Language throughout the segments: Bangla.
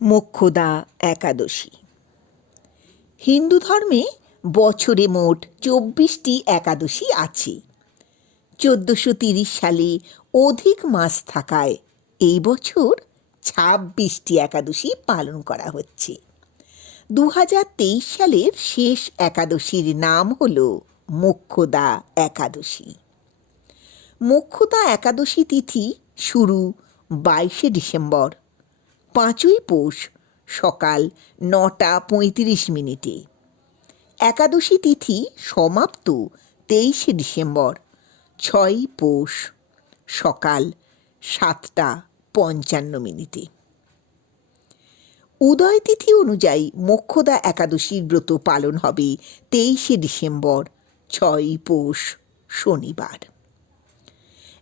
মোক্ষদা একাদশী। হিন্দু ধর্মে বছরে মোট চব্বিশটি একাদশী আছে। চোদ্দোশো তিরিশ সালে অধিক মাস থাকায় এই বছর ছাব্বিশটি একাদশী পালন করা হচ্ছে। দু হাজার তেইশ সালের শেষ একাদশীর নাম হল মোক্ষদা একাদশী। মোক্ষদা একাদশী তিথি শুরু বাইশে ডিসেম্বর পাঁচই পৌষ, সকাল নটা পঁয়ত্রিশ মিনিটে। একাদশী তিথি সমাপ্ত তেইশে ডিসেম্বর ছয়ই পৌষ, সকাল সাতটা পঞ্চান্ন মিনিটে। উদয় তিথি অনুযায়ী মোক্ষদা একাদশীর ব্রত পালন হবে তেইশে ডিসেম্বর ছয়ই পৌষ, শনিবার।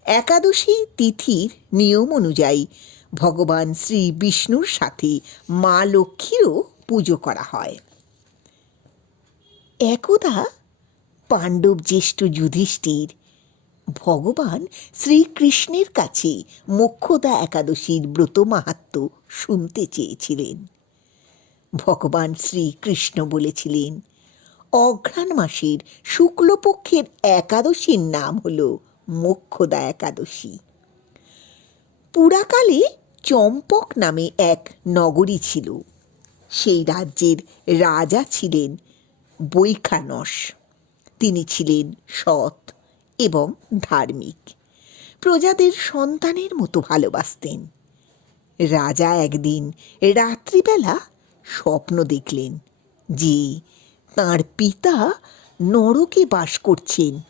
একাদশী তিথির নিয়ম অনুযায়ী ভগবান শ্রী বিষ্ণুর সাথে মা লক্ষ্মীরও পুজো করা হয়। একদা পাণ্ডব জ্যেষ্ঠ যুধিষ্ঠির ভগবান শ্রীকৃষ্ণের কাছে মোক্ষদা একাদশীর ব্রত মাহাত্ম শুনতে চেয়েছিলেন। ভগবান শ্রীকৃষ্ণ বলেছিলেন, অঘ্রাণ মাসের শুক্লপক্ষের একাদশীর নাম হল মোক্ষদা একাদশী। পুরাকালে চম্পক নামে এক নগরী ছিল। সেই রাজ্যের রাজা ছিলেন বৈখানস। তিনি ছিলেন সৎ এবং ধার্মিক। প্রজাদের সন্তানের মতো ভালোবাসতেন। রাজা একদিন রাত্রিবেলা স্বপ্ন দেখলেন যে তার পিতা নরকে বাস করছেন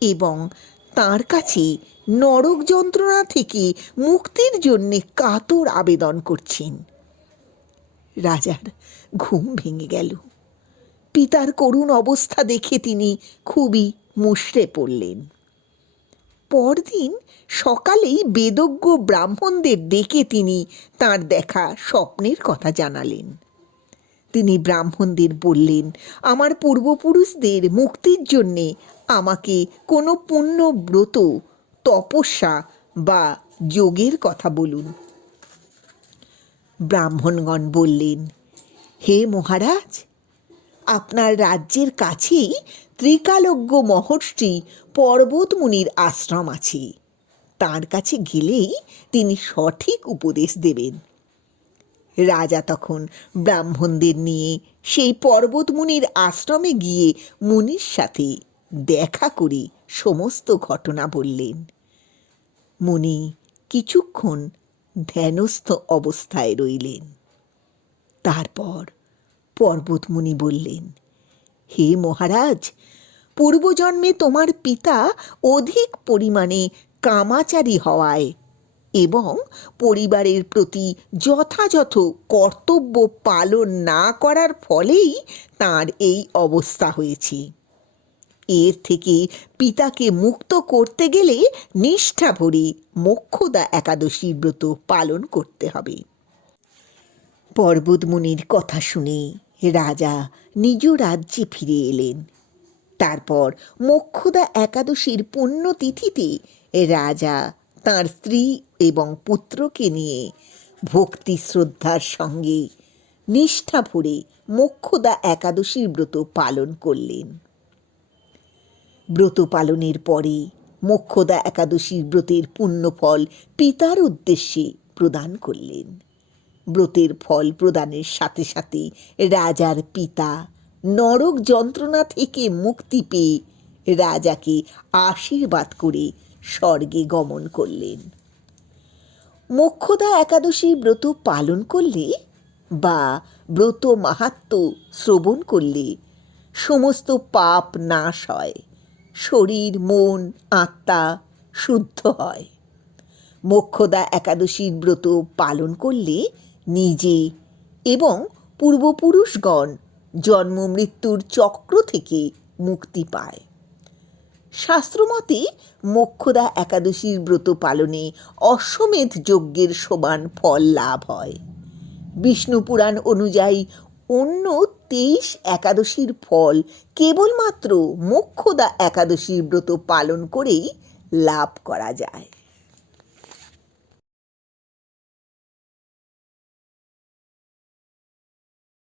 এবং তার কাছে নরক যন্ত্রণা থেকে মুক্তির জন্যে কাতর আবেদন করছেন। রাজার ঘুম ভেঙে গেল। পিতার করুণ অবস্থা দেখে তিনি খুবই মুষড়ে পড়লেন। পরদিন সকালেই বেদজ্ঞ ব্রাহ্মণদের ডেকে তিনি তার দেখা স্বপ্নের কথা জানালেন। তিনি ব্রাহ্মণদের বললেন, আমার পূর্বপুরুষদের মুক্তির জন্যে আমাকে কোনো পুণ্য ব্রত তপস্যা বা যোগের কথা বলুন। ব্রাহ্মণগণ বললেন, হে মহারাজ, আপনার রাজ্যের কাছেই ত্রিকালজ্ঞ মহর্ষি পর্বতমুনির আশ্রম আছে। তার কাছে গেলেই তিনি সঠিক উপদেশ দেবেন। রাজা তখন ব্রাহ্মণদের নিয়ে সেই পর্বতমুনির আশ্রমে গিয়ে মুনির সাথে দেখা করে সমস্ত ঘটনা বললেন। মুনি কিছুক্ষণ ধ্যানস্থ অবস্থায় রইলেন। তারপর পর্বতমুনি বললেন, হে মহারাজ, পূর্বজন্মে তোমার পিতা অধিক পরিমাণে কামাচারী হওয়ায় এবং পরিবারের প্রতি যথাযথ কর্তব্য পালন না করার ফলেই তার এই অবস্থা হয়েছে। এর থেকে পিতাকে মুক্ত করতে গেলে নিষ্ঠা ভরে মোক্ষদা একাদশী ব্রত পালন করতে হবে। পর্বতমুনির কথা শুনে রাজা নিজ রাজ্যে ফিরে এলেন। তারপর মোক্ষদা একাদশীর পুণ্যতিথিতে রাজা তার স্ত্রী এবং পুত্রকে নিয়ে ভক্তি শ্রদ্ধার সঙ্গে নিষ্ঠা ভরে মোক্ষদা একাদশীর ব্রত পালন করলেন। ব্রত পালনের পরে মোক্ষদা একাদশীর ব্রতের পুণ্যফল পিতার উদ্দেশ্যে প্রদান করলেন। ব্রতের ফল প্রদানের সাথে সাথে রাজার পিতা নরক যন্ত্রণা থেকে মুক্তি পেয়ে রাজাকে আশীর্বাদ করে স্বর্গে গমন করলেন। মোক্ষদা একাদশী ব্রত পালন করলে বা ব্রত মাহাত্ম শ্রবণ করলে সমস্ত পাপ নাশ হয়। শরীর, মন, আত্মা শুদ্ধ হয়। মোক্ষদা একাদশীর ব্রত পালন করলে নিজে এবং পূর্বপুরুষগণ জন্ম মৃত্যুর চক্র থেকে মুক্তি পায়। শাস্ত্রমতে মোক্ষদা একাদশীর ব্রত পালনে অশ্বমেধ যজ্ঞের সমান ফল লাভ হয়। বিষ্ণু পুরাণ অনুযায়ী অন্য তেইশ একাদশীর ফল। কেবলমাত্র মোক্ষদা একাদশীর ব্রত পালন করেই লাভ করা যায়।